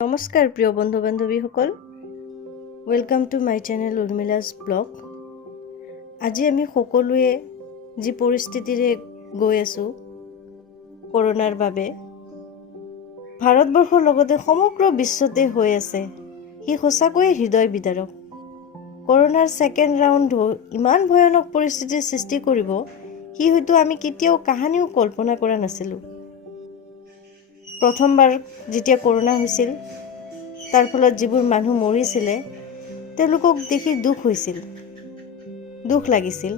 নমস্কাৰ প্ৰিয় বন্ধু বান্ধৱীসকল, ৱেলকাম টু মাই চেনেল উৰ্মিলাছ ব্লগ। আজি আমি সকলোৱে যি পৰিস্থিতিৰে গৈ আছোঁ কৰোনাৰ বাবে, ভাৰতবৰ্ষৰ লগতে সমগ্ৰ বিশ্বতে হৈ আছে, সি সঁচাকৈয়ে হৃদয় বিদাৰক। কৰোনাৰ ছেকেণ্ড ৰাউণ্ড ইমান ভয়ানক পৰিস্থিতিৰ সৃষ্টি কৰিব, সি হয়তো আমি কেতিয়াও কাহানিও কল্পনা কৰা নাছিলোঁ। প্ৰথমবাৰ যেতিয়া কৰোনা হৈছিল, তাৰ ফলত যিবোৰ মানুহ মৰিছিলে তেওঁলোকক দেখি দুখ হৈছিল, দুখ লাগিছিল।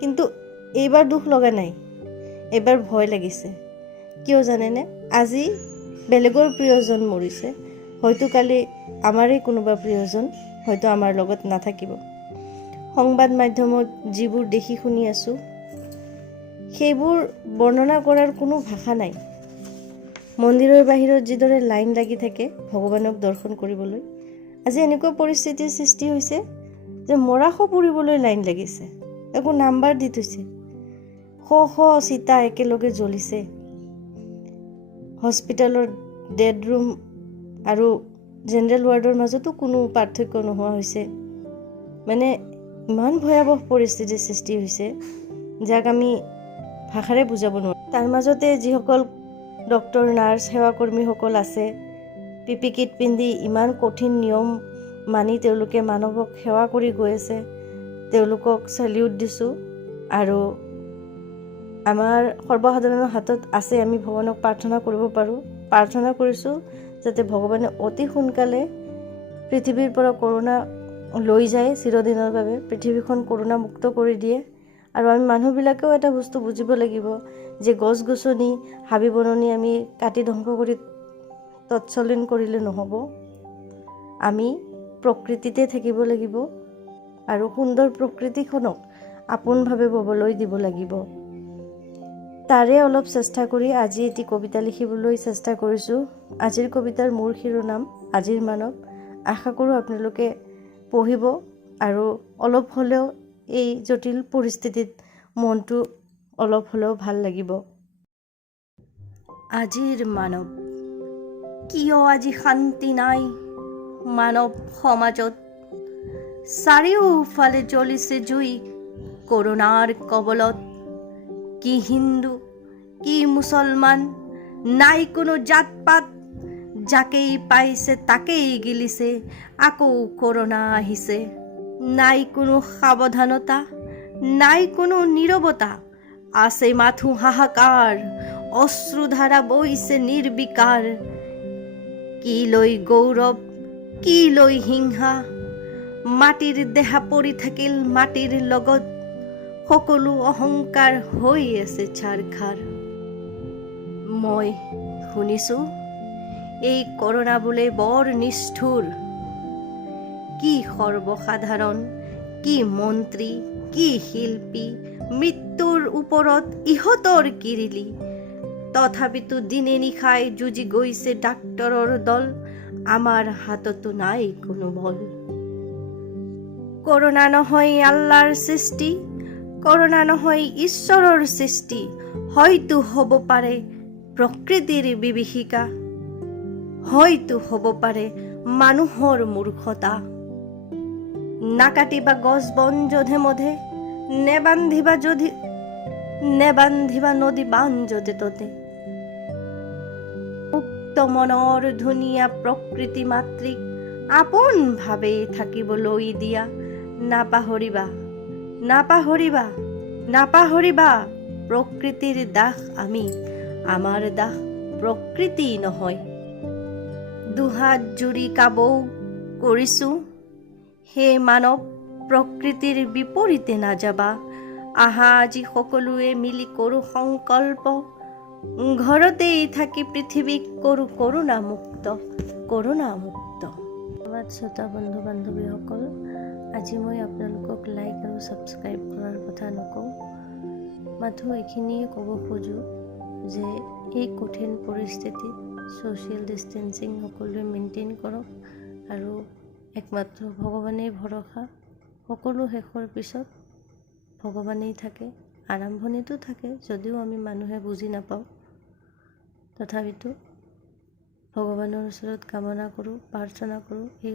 কিন্তু এইবাৰ দুখ লগা নাই, এইবাৰ ভয় লাগিছে। কিয় জানেনে? আজি বেলেগৰ প্ৰিয়জন মৰিছে, হয়তো কালি আমাৰেই কোনোবা প্ৰিয়জন হয়তো আমাৰ লগত নাথাকিব। সংবাদ মাধ্যমত যিবোৰ দেখি শুনি আছোঁ, সেইবোৰ বৰ্ণনা কৰাৰ কোনো ভাষা নাই। মন্দিৰৰ বাহিৰত যিদৰে লাইন লাগি থাকে ভগৱানক দৰ্শন কৰিবলৈ, আজি এনেকুৱা পৰিস্থিতিৰ সৃষ্টি হৈছে যে মৰা সপৰিবলৈ লাইন লাগিছে। একো নাম্বাৰ দি থৈছে, শ শ চিতা একেলগে জ্বলিছে। হস্পিটেলৰ ডেড ৰুম আৰু জেনেৰেল ৱাৰ্ডৰ মাজতো কোনো পাৰ্থক্য নোহোৱা হৈছে। মানে ইমান ভয়াৱহ পৰিস্থিতিৰ সৃষ্টি হৈছে যাক আমি ভাষাৰে বুজাব নোৱাৰোঁ। তাৰ মাজতে যিসকল ডক্টৰ, নাৰ্ছ, সেৱাকৰ্মীসকল আছে, PPE কিট পিন্ধি ইমান কঠিন নিয়ম মানি তেওঁলোকে মানৱক সেৱা কৰি গৈ আছে, তেওঁলোকক চেলিউট দিছোঁ। আৰু আমাৰ সৰ্বসাধাৰণৰ হাতত আছে, আমি ভগৱানক প্ৰাৰ্থনা কৰিব পাৰোঁ। প্ৰাৰ্থনা কৰিছোঁ যাতে ভগৱানে অতি সোনকালে পৃথিৱীৰ পৰা কৰোনা লৈ যায়, চিৰদিনৰ বাবে পৃথিৱীখন কৰোনা মুক্ত কৰি দিয়ে। আৰু আমি মানুহবিলাকেও এটা বস্তু বুজিব লাগিব যে গছ গছনি, হাবি বননি আমি কাটি ধ্বংস কৰি তৎসলীন কৰিলে নহ'ব। আমি প্ৰকৃতিতে থাকিব লাগিব আৰু সুন্দৰ প্ৰকৃতিখনক আপোনভাৱে ববলৈ দিব লাগিব। তাৰে অলপ চেষ্টা কৰি আজি এটি কবিতা লিখিবলৈ চেষ্টা কৰিছোঁ। আজিৰ কবিতাৰ মূল শিৰোনাম আজিৰ মানৱ। আশা কৰোঁ আপোনালোকে পঢ়িব আৰু অলপ হ'লেও এই জটিল পৰিস্থিতিত মনটো অলপ হ'লেও ভাল লাগিব। আজিৰ মানৱ। কিয় আজি শান্তি নাই মানৱ সমাজত? চাৰিওফালে জ্বলিছে জুই কৰোনাৰ কবলত। কি হিন্দু, কি মুছলমান, নাই কোনো জাত পাত, যাকেই পাইছে তাকেই গিলিছে, আকৌ কৰোনা আহিছে। নাই কোনো সাৱধানতা, নাই কোনো নীৰৱতা, আছে মাথো হাহাকাৰ, অশ্ৰুধাৰা বৈছে নিৰ্বিকাৰ। কি লৈ গৌৰৱ, কি লৈ হিংসা, মাটিৰ দেহা পৰি থাকিল মাটিৰ লগত, সকলো অহংকাৰ হৈ আছে ছাৰখাৰ। মই শুনিছোঁ এই কৰোনা বোলে বৰ নিষ্ঠুৰ। কি সৰ্বসাধাৰণ, কি মন্ত্ৰী, কি শিল্পী, মৃত্যুৰ ওপৰত ইহঁতৰ কিৰিলি। তথাপিতো দিনে নিশাই যুঁজি গৈছে ডাক্তৰৰ দল, আমাৰ হাততো নাই কোনো বল। কৰোনা নহয় আল্লাহৰ সৃষ্টি, কৰোনা নহয় ঈশ্বৰৰ সৃষ্টি, হয়তো হ'ব পাৰে প্ৰকৃতিৰ বিভীষিকা, হয়তো হ'ব পাৰে মানুহৰ মূৰ্খতা। নাকাটিবা গছ বন যধে মধে, নেবান্ধিবা নদী বান য'তে ত'তে। মুক্ত মনৰ ধুনীয়া প্ৰকৃতি মাতৃক আপোন ভাৱে থাকিবলৈ দিয়া। নাপাহৰিবা, নাপাহৰিবা, নাপাহৰিবা, প্ৰকৃতিৰ দাস আমি, আমাৰ দাস প্ৰকৃতি নহয়। দুহাত জুৰি কাবৌ কৰিছোঁ, হে মানৱ প্ৰকৃতিৰ বিপৰীতে নাযাবা। আহা আজি সকলোৱে মিলি কৰোঁ সংকল্প, ঘৰতেই থাকি পৃথিৱীক কৰোঁ কৰোনা মুক্ত, কৰোনা মুক্ত। ধন্যবাদ শ্ৰোতা বন্ধু বান্ধৱীসকল। আজি মই আপোনালোকক লাইক আৰু ছাবস্ক্ৰাইব কৰাৰ কথা নকওঁ, মাথো এইখিনিয়ে ক'ব খোজোঁ যে এই কঠিন পৰিস্থিতিত ছ'চিয়েল ডিষ্টেঞ্চিং সকলোৱে মেইনটেইন কৰক আৰু একমাত্ৰ ভগৱানেই ভৰসা। সকলো শেষৰ পিছত ভগৱানেই থাকে, আৰম্ভণিতো থাকে, যদিও আমি মানুহে বুজি নাপাওঁ। তথাপিতো ভগৱানৰ ওচৰত কামনা কৰোঁ, প্ৰাৰ্থনা কৰোঁ এই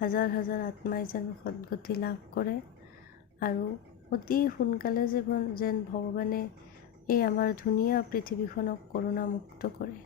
হাজাৰ হাজাৰ আত্মাই যেন সদ্গতি লাভ কৰে আৰু অতি সোনকালে যেন ভগৱানে এই আমাৰ ধুনীয়া পৃথিৱীখনক কৰোণামুক্ত কৰে।